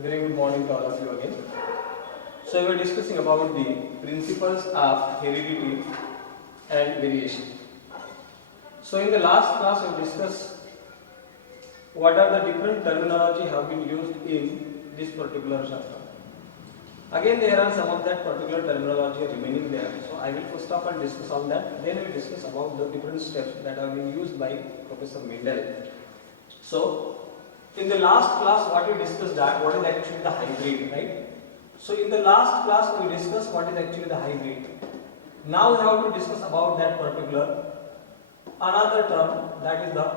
Very good morning to all of you again. So we are discussing about the principles of heredity and variation. So in the last class we discussed what are the different terminology have been used in this particular chapter. Again there are some of that particular terminology remaining there. So I will first of all discuss on that. Then we will discuss about the different steps that have been used by Professor Mendel. So in the last class what we discussed that what is actually the hybrid, right? So in the last class we discussed what is actually the hybrid. Now we have to discuss about that particular another term, that is the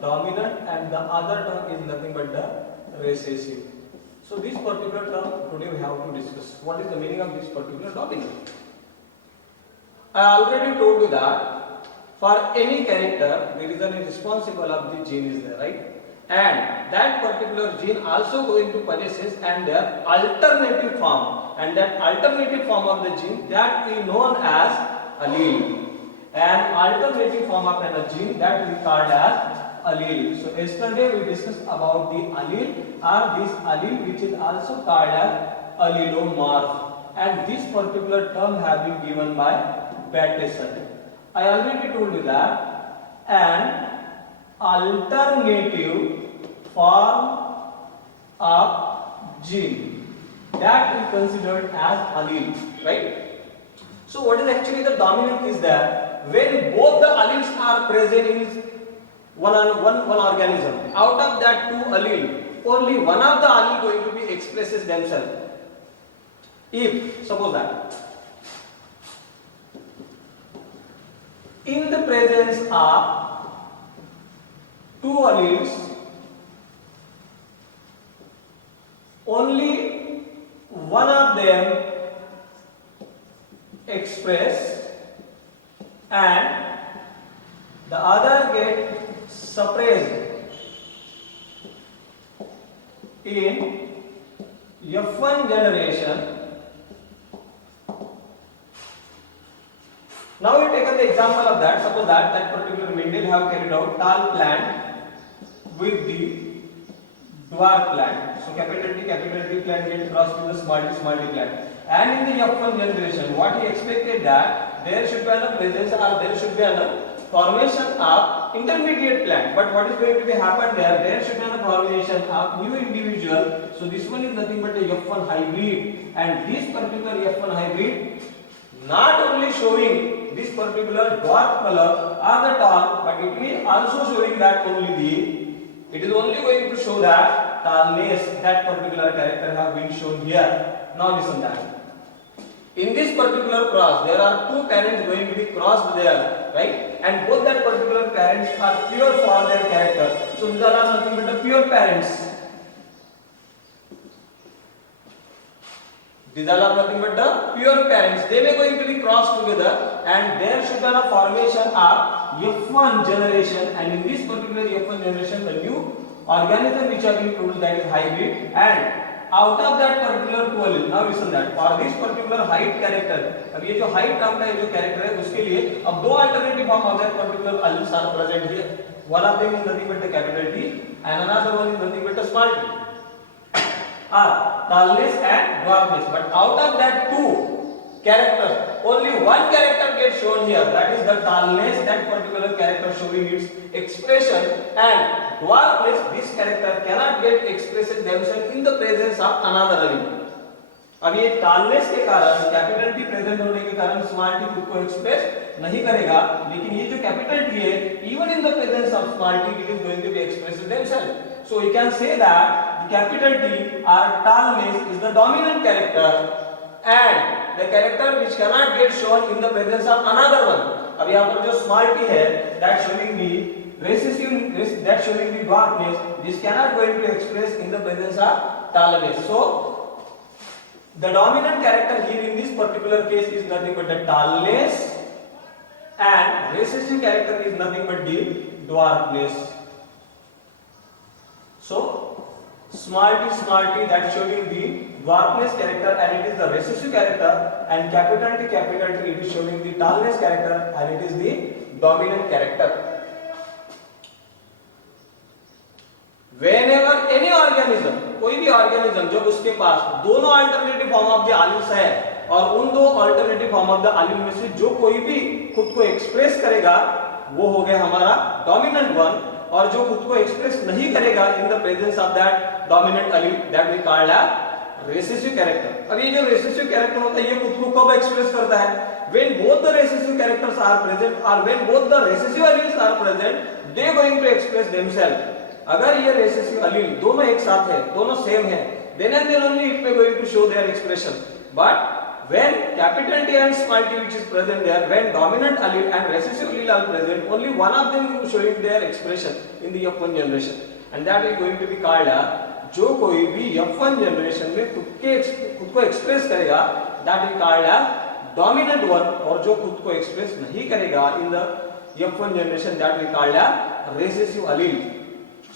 dominant, and the other term is nothing but the recessive. So this particular term today we have to discuss what is the meaning of this particular dominant. I already told you that for any character there is a responsible of the gene is there, right? And that particular gene also going to possesses and their alternative form, and that alternative form of the gene that we known as allele, and alternative form of a gene that we called as allele. So yesterday we discussed about the allele, or this allele which is also called as allelomorph, and this particular term have been given by Bateson. I already told you that an alternative form of gene that is considered as allele, right? So what is actually the dominant is that when both the alleles are present in one organism, out of that two allele, only one of the allele going to be expresses themselves. If suppose that in the presence of two alleles, only one of them express and the other get suppressed in F1 generation. Now we take the example of that. Suppose that particular Mendel have carried out tall plant with the dwarf plant. So capital T plant get crossed with the small t plant. And in the F1 generation, what he expected that there should be a presence or there should be a formation of intermediate plant. But what is going to be happen there? There should be a formation of new individual. So this one is nothing but a F1 hybrid, and this particular F1 hybrid not only showing this particular dwarf color or the tall, but it will also showing that it is only going to show that tallness, that particular character have been shown here. Now listen that. In this particular cross, there are two parents going to be crossed there, right? And both that particular parents are pure for their character. So these are nothing but the pure parents. These are nothing but the pure parents. They were going to be crossed together, and there should be a formation of F1 generation. And in this particular F1 generation, the new organism which have been produced, that is hybrid, and out of that particular allele, now listen that for this particular height character, अब ये जो height term का ये जो character है उसके लिए अब दो alternative form of that particular alleles are present here. One of them is nothing but the capital T, and another one is nothing but the small t. Tallness and dwarfness. But out of that two characters, only one character gets shown here. That is the tallness, that particular character showing its expression, and dwarfness, this character cannot get expressed themselves in the presence of another allele. अब ये tallness के कारण capital T present होने के कारण small t खुद को express नहीं करेगा, लेकिन ये जो कैपिटल T है, even in the presence of small t, it is going to be expressed themselves. So we can say that the capital T or tallness is the dominant character, and the character which cannot get shown in the presence of another one. अब यहाँ पर जो small t है, that showing the recessive, that showing the dwarfness, this cannot going to express in the presence of tallness. So the dominant character here in this particular case is nothing but the tallness, and recessive character is nothing but the dwarfness. So small t that showing the dwarfness character, and it is the recessive character, and capital T it is showing the tallness character, and it is the dominant character. Whenever any organism कोई भी organism जब उसके पास दोनों alternative form of the alleles है और उन दो alternative form of the allele में से जो कोई भी खुद को एक्सप्रेस करेगा वो हो गया हमारा डोमिनेंट वन, और जो खुद को एक्सप्रेस नहीं करेगा in the presence of that dominant allele that we called as recessive character. अब ये जो रिसेसिव कैरेक्टर होता है ये खुद को कब एक्सप्रेस करता है? when both the recessive characters are present or when both the recessive alleles are present they are going to express themselves। अगर ये recessive allele दोनों एक साथ है, दोनों सेम है, then and then only it may going to show their expression। but when capital T and small t which is present there, when dominant allele and recessive allele are present, only one of them will showing their expression in the F1 generation, and that is going to be called as जो कोई भी F1 generation में खुद को express करेगा that is called as dominant one, और जो खुद को एक्सप्रेस नहीं करेगा in the F1 generation that we called as recessive allele।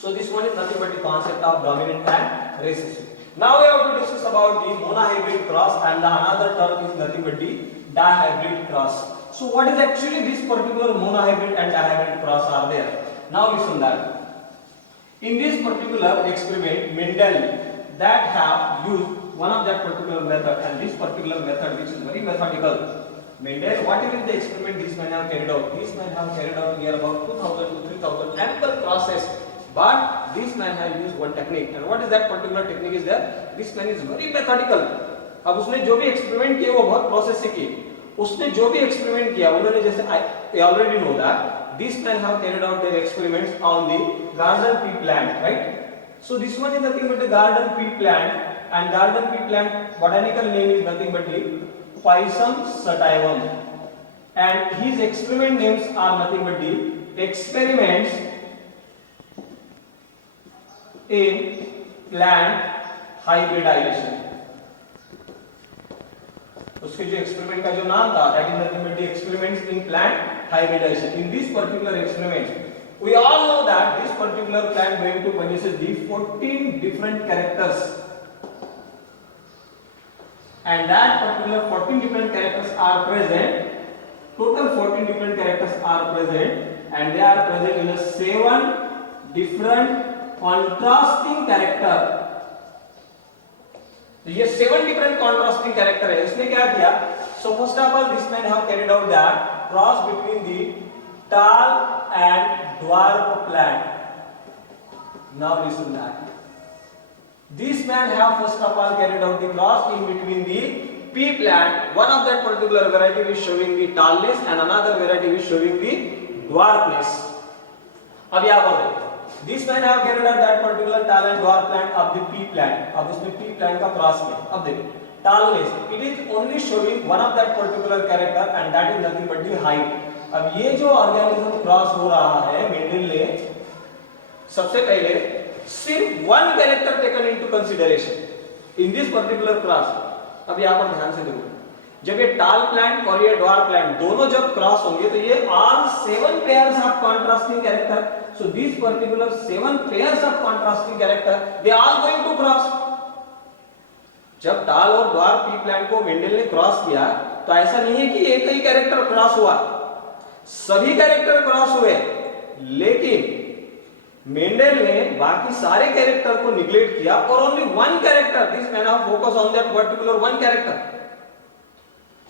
so this one is nothing but the concept of dominant and recessive। now we have to discuss about the monohybrid cross, and the another term is nothing but the dihybrid cross। so what is actually this particular monohybrid and dihybrid cross are there? now listen that in this particular experiment Mendel that have used one of that particular method, and this particular method which is very methodical, Mendel whatever the experiment this man have carried out, this man have carried out here about 2000 to 3000 ample process, but this man have used one technique, and what is that particular technique is there? this man is very methodical। अब उसने जो भी experiment किए वो बहुत process से किए, उसने जो भी एक्सपेरिमेंट किया उन्होंने जैसे I already know that this man have carried out their experiments on the garden pea plant, right? so this one is nothing but the garden pea plant, and garden pea plant botanical name is nothing but the Pisum sativum, and his experiment names are nothing but the experiments in plant hybridization। उसके जो experiment का जो नाम था that is nothing but the experiments in plant hybridization। in this particular experiment we all know that this particular plant going to possesses the 14 different characters, and that particular 14 different characters are present, total 14 different characters are present, and they are present in a 7 different contrasting character। तो ये 7 different contrasting character है। उसने क्या किया? so first of all this man have carried out that cross between the tall and dwarf plant। now listen that this man have first of all carried out the cross in between the pea plant, one of that particular variety is showing the tallness and another variety is showing the dwarfness। अब यहाँ पर this man have carried out that particular tall and dwarf plant of the pea plant। अब उसने pea plant का cross किया। अब देखो tallness it is only showing one of that particular character and that is nothing but the height। अब ये जो organism cross हो रहा है मेंडल ने सबसे पहले सिर्फ one character taken into consideration in this particular cross. अब यहाँ पर ध्यान से देखो जब ये टाल प्लांट और ये ड्वार्फ प्लांट दोनों जब क्रॉस होंगे तो ये all 7 pairs of contrasting character, so this particular 7 pairs of contrasting character they are going to cross. जब टाल और ड्वार्फ पी प्लांट को मेंडल ने क्रॉस किया तो ऐसा नहीं है कि एक ही कैरेक्टर क्रॉस हुआ, सभी कैरेक्टर क्रॉस हुए, लेकिन मेंडल ने बाकी सारे कैरेक्टर को निग्लेक्ट किया और only one character, this man have focus on that particular one character.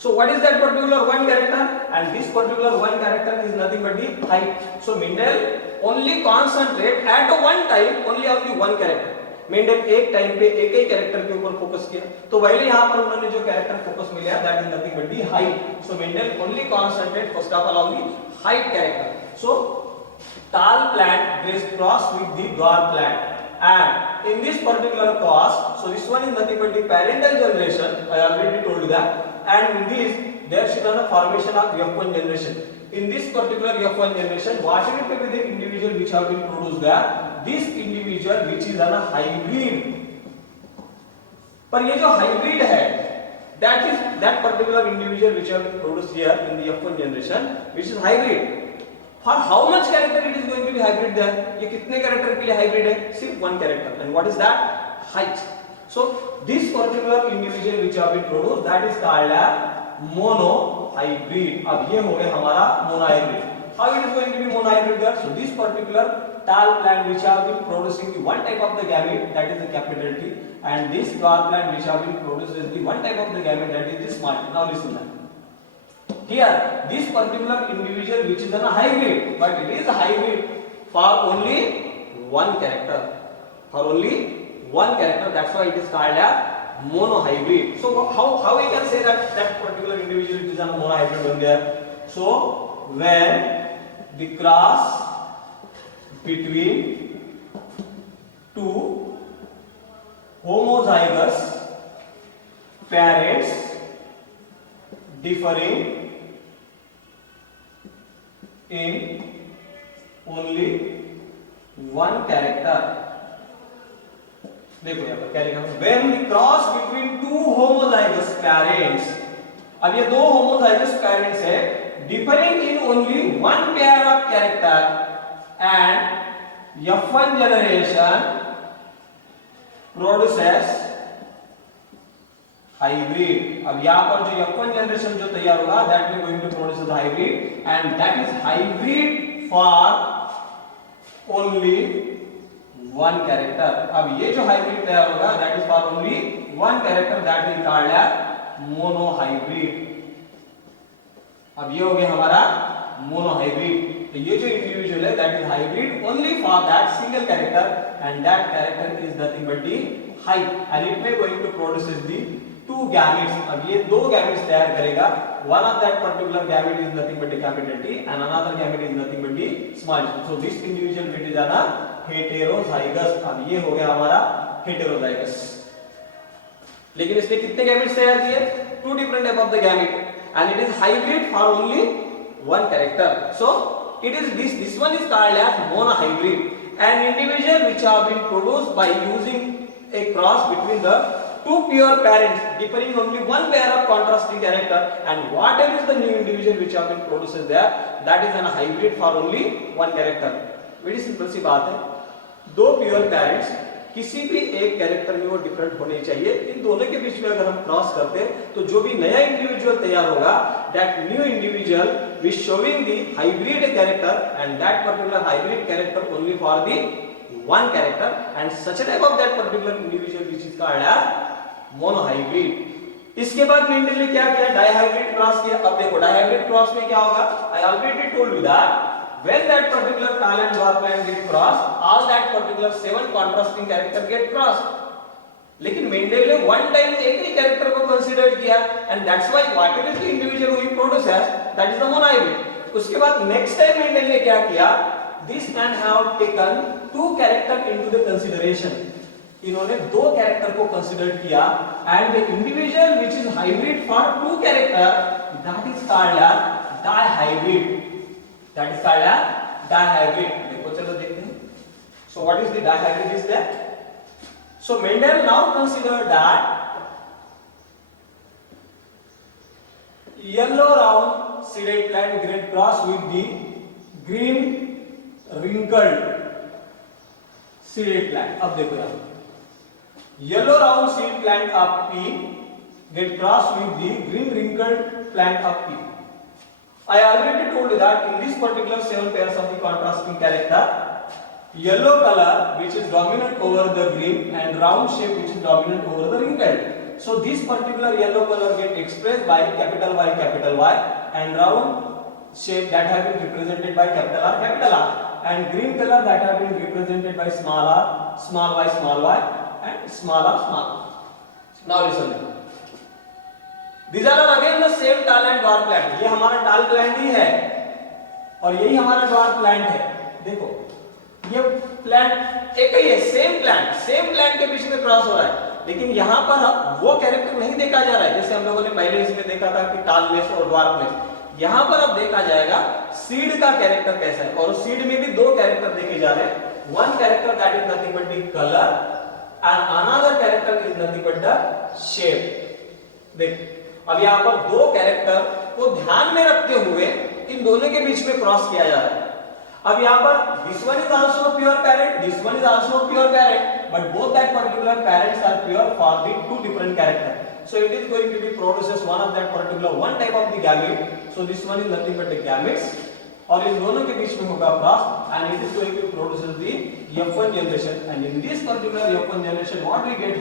So what is that particular one character? And this particular one character is nothing but the height. So Mendel only concentrate at one time only on the one character. Mendel एक time पे एक ही character के ऊपर focus किया, तो पहले यहाँ पर उन्होंने जो कैरेक्टर फोकस मिला that is nothing but the height. So Mendel only concentrate first of all on the height character. So tall plant is crossed with the dwarf plant. And in this particular cross, so this one is nothing but the parental generation, I already told you that, and in this there should be a formation of F1 generation. In this particular F1 generation, what will be the individual which have been produced there? This individual which is a hybrid. पर ये जो hybrid है, that is that particular individual which have been produced here in the F1 generation, which is hybrid. For how much character it is going to be hybrid there? ये कितने character के लिए hybrid है? सिर्फ one character. And what is that? Height. So this particular individual which have been produced, that is called a monohybrid. अब ये हो गया हमारा monohybrid. How it is going to be monohybrid there? So this particular tall plant which have been producing the one type of the gamete, that is the capital T, and this dwarf plant which have been produces the one type of the gamete, that is the small t. Now listen that. Here, this particular individual which is a hybrid, but it is a hybrid for only one character. For only one character, that's why it is called a monohybrid. So how we can say that particular individual is a monohybrid when there? So when the cross between two homozygous parents differing in only one character. देखो यहाँ पर क्या लिखा है? When the cross between two homozygous parents, अब ये दो homozygous parents है, differing in only one pair of character, and F1 generation produces hybrid. अब यहाँ पर जो F1 generation जो तैयार होगा, that will going to produce the hybrid, and that is hybrid for only one character. अब ये जो hybrid तैयार होगा, that is for only one character, that will called as monohybrid. अब ये हो गया हमारा monohybrid. तो ये जो individual है, that is hybrid only for that single character, and that character is nothing but the hype, and it may going to produce the two gametes. अब ये दो gametes तैयार करेगा. One of that particular gamete is nothing but the capital T, and another gamete is nothing but the small t. So this individual gamete is a heterozygous. अब ये हो गया हमारा heterozygous. लेकिन इसने कितने gametes तैयार किए? Two different type of the gamete, and it is hybrid for only one character. So it is this one is called as monohybrid. An individual which have been produced by using a cross between the two pure parents differing only one pair of contrasting character, and whatever is the new individual which have been produced there, that is an hybrid for only one character. Very simple सी बात है. दो pure parents किसी भी एक character में वो different होने चाहिए. इन दोनों के बीच में अगर हम क्रॉस करते हैं तो जो भी नया इंडिविजुअल तैयार होगा, that new individual is showing the hybrid character, and that particular hybrid character only for the one character, and such a type of that particular individual which is called as monohybrid. इसके बाद Mendel ने क्या किया? Dihybrid cross किया. अब देखो dihybrid cross में क्या होगा? I already told you that when that particular tall and dwarf plant get crossed, all that particular 7 contrasting character get crossed. लेकिन मेंडल ने वन टाइम एक ही कैरेक्टर को कंसीडर किया, and that's why whatever is the individual who produces, that is the monohybrid. उसके बाद next time Mendel ने क्या किया? This man have taken two character into the consideration. इन्होंने दो कैरेक्टर को कंसीडर किया, and the individual which is hybrid for two character, that is called as dihybrid. That is called as dihybrid. देखो चलो देखते हैं. So what is the dihybrid is there? So Mendel now considered that yellow round seeded plant get crossed with the green wrinkled seeded plant. अब देखो यहाँ yellow round seed plant of P get crossed with the green wrinkled plant of P. I already told you that in this particular 7 pairs of the contrasting character, yellow color which is dominant over the green, and round shape which is dominant over the wrinkled. So this particular yellow color get expressed by capital Y, and round shape that have been represented by capital R, and green color that have been represented by small r, small y, and small r, small. Now listen. These are again the same tall and dwarf plant. ये हमारा tall plant ही है और यही हमारा dwarf plant है. देखो ये plant एक ही है, same plant के बीच में क्रॉस हो रहा है, लेकिन यहाँ पर वो कैरेक्टर नहीं देखा जा रहा है जैसे हम लोगों ने पहले इसमें देखा था कि टालनेस और ड्वार्फनेस. यहाँ पर अब देखा जाएगा सीड का कैरेक्टर कैसा है, और सीड में भी दो कैरेक्टर देखे जा रहे हैं. One character that is nothing but the colour, and another character is nothing but the shape. देख अब यहाँ पर दो कैरेक्टर को ध्यान में रखते हुए इन दोनों के बीच में क्रॉस किया जा रहा है. अब यहाँ पर this one is also a pure parent, this one is also a pure parent, but both that particular parents are pure for the two different characters. So it is going to be produces one of that particular one type of the gamete. So this one is nothing but the gametes, और इन दोनों के बीच में होगा cross and it is going to produce the F1 generation, and in this particular F1 generation what we get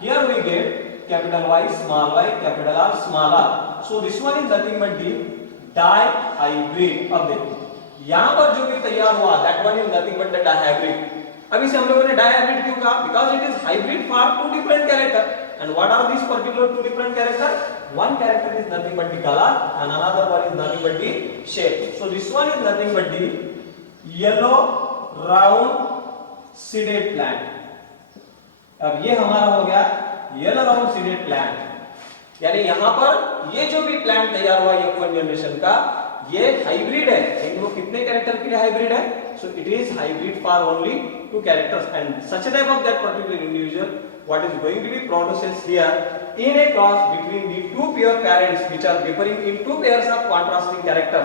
here we get capital Y small y capital R small r. So this one is nothing but the dihybrid. अब देखो यहाँ पर जो भी तैयार हुआ that one is nothing but the dihybrid. अब इसे हम लोगों ने dihybrid क्यों कहा? Because it is hybrid for two different character. And what are these particular two different character? One character is nothing but the color and another one is nothing but the shape. So this one is nothing but the yellow round seeded plant. अब ये हमारा हो गया yellow round seeded plant, यानी यहाँ पर ये जो भी प्लांट तैयार हुआ F1 जनरेशन का ये हाइब्रिड है, लेकिन वो कितने कैरेक्टर के लिए हाइब्रिड है? So it is hybrid for only two characters and such type of that particular individual what is going to be produces here in a cross between the two pair parents which are differing in two pairs of contrasting character,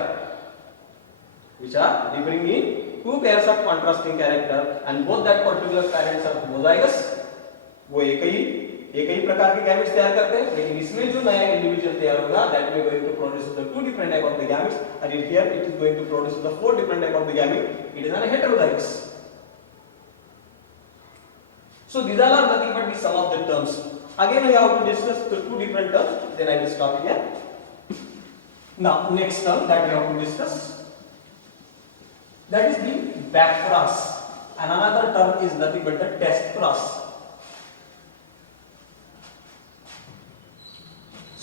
which are differing in two pairs of contrasting character and both that particular parents are homozygous. वो एक ही प्रकार के gametes तैयार करते हैं, लेकिन इसमें जो नया इंडिविजुअल तैयार होगा that we are going to produce the two different type of the gametes, and here it is going to produce the four different type of the gamete. It is an heterozygous. So these all are nothing but the sum of the terms. Again we have to discuss the two different terms, then I will stop here. Now next term that we have to discuss, that is the back cross, and another term is nothing but the test cross.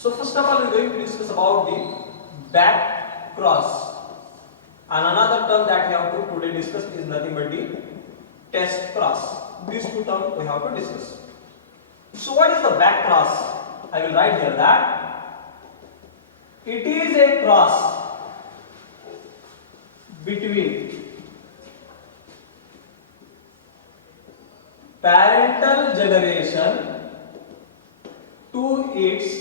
So first of all we are going to discuss about the back cross, and another term that we have to today discuss is nothing but the test cross. These two terms we have to discuss. So what is the back cross? I will write here that it is a cross between parental generation to its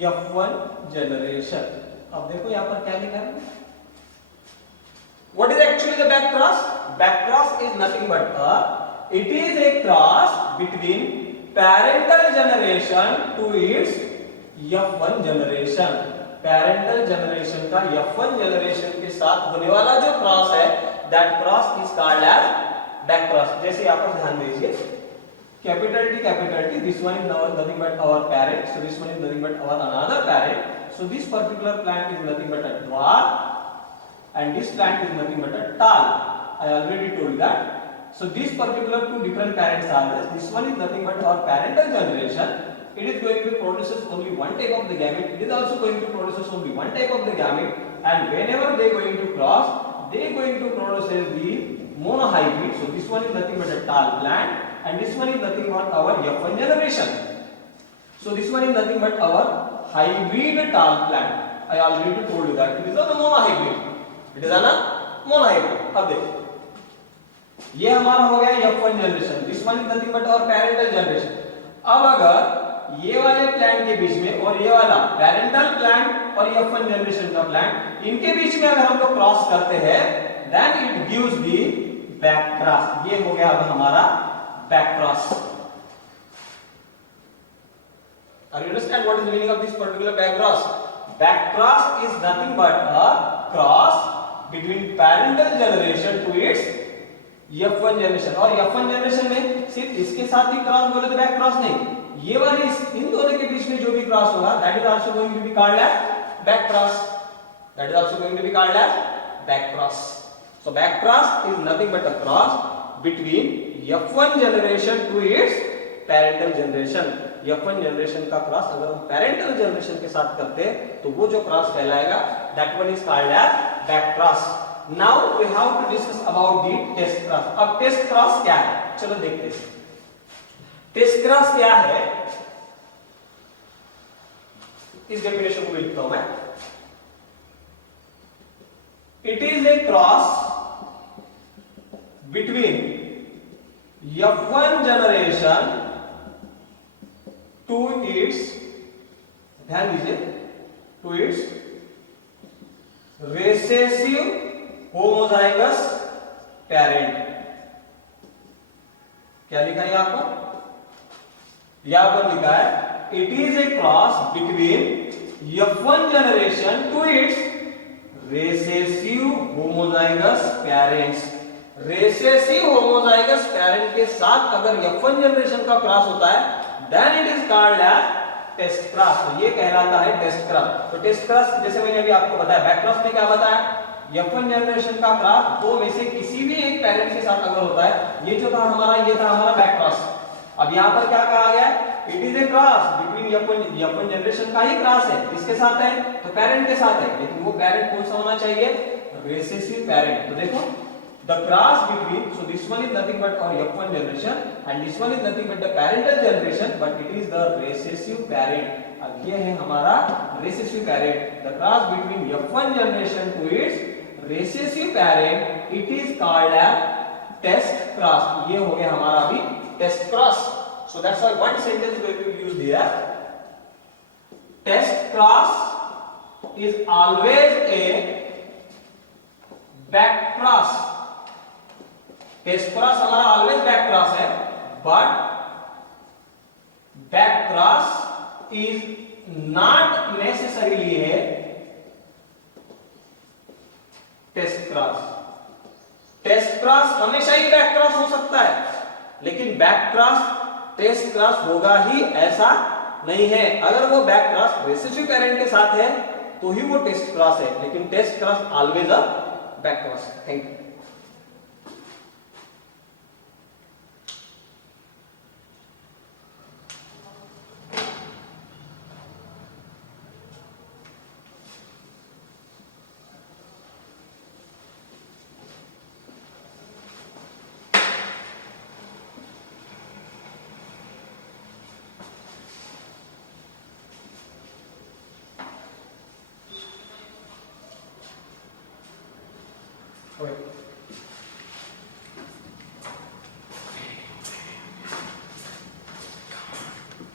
F1 generation. अब देखो यहाँ पर क्या लिखा है? What is actually the back cross? Back cross is nothing but it is a cross between parental generation to its F1 generation. Parental generation का F1 generation के साथ होने वाला जो क्रॉस है, that cross is called as back cross. जैसे यहाँ पर ध्यान दीजिए, capital T, this one is nothing but our parent, so this one is nothing but our another parent. So this particular plant is nothing but a dwarf and this plant is nothing but a tall. I already told that. So these particular two different parents are there. This one is nothing but our parental generation. It is going to produce only one type of the gamete. It is also going to produce only one type of the gamete, and whenever they are going to cross, they are going to produce the monohybrid. So this one is nothing but a tall plant, and this one is nothing but our F1 generation. So this one is nothing but our hybrid tall plant. I already told you that it is a monohybrid. It is a monohybrid. अब देखो, ये हमारा हो गया F1 generation. This one is nothing but our parental generation. अब अगर ये वाले प्लांट के बीच में और ये वाला पेरेंटल प्लांट और F1 जनरेशन का प्लांट, इनके बीच में अगर हम लोग क्रॉस करते हैं, then it gives the back cross. ये हो गया अब हमारा back cross. Are you understand what is the meaning of this particular back cross? Back cross is nothing but a cross between parental generation to its F1 generation. और F1 generation में सिर्फ इसके साथ ही क्रॉस बोले तो back cross नहीं, ये वाली इन दोनों के बीच में जो भी क्रॉस होगा, that is also going to be called as back cross. That is also going to be called as back cross. So back cross is nothing but a cross between F1 generation to its parental generation. F1 generation का cross अगर हम parental generation के साथ करते हैं तो वो जो क्रॉस कहलाएगा, that one is called as back cross. Now we have to discuss about the test cross. अब टेस्ट क्रॉस क्या है, चलो देखते हैं. टेस्ट क्रॉस क्या है, इस डेफिनेशन को लिखता हूं मैं. It is a cross between F1 generation to its, ध्यान दीजिए, to its recessive homozygous parent. क्या लिखा है यहां पर? यहां पर लिखा है it is a cross between F1 generation to its recessive homozygous parents। recessive homozygous parent के साथ अगर F1 जनरेशन का क्रॉस होता है then it is called as test cross. तो ये कहलाता है टेस्ट क्रॉस। तो टेस्ट क्रॉस जैसे मैंने अभी आपको बताया, बैक क्रॉस में क्या बताया, F1 जनरेशन का क्रॉस दो में से किसी भी एक पेरेंट के साथ अगर होता है, ये जो था हमारा, ये था हमारा बैक क्रॉस। अब यहाँ पर क्या कहा गया है, it is a cross between F1 generation का ही क्रॉस है, किसके साथ है, तो पेरेंट के साथ है, लेकिन वो पेरेंट कौन सा होना चाहिए, रेसेसिव पेरेंट। तो देखो the cross between, so this one is nothing but our F1 generation and this one is nothing but the parental generation, but it is the recessive parent। अब ये है हमारा recessive parent, the cross between F1 generation to its recessive parent, it is called as test cross। ये हो गया हमारा अभी test cross। So that's why one sentence we will use here, test cross is always a back cross। Test cross हमारा always back cross है, but back cross is not necessarily है test cross. Test cross हमेशा ही back cross हो सकता है, लेकिन back cross test cross होगा ही ऐसा नहीं है। अगर वो बैक क्रॉस रेसेसिव पेरेंट के साथ है तो ही वो टेस्ट क्रॉस है, लेकिन test cross always a back cross. Thank you.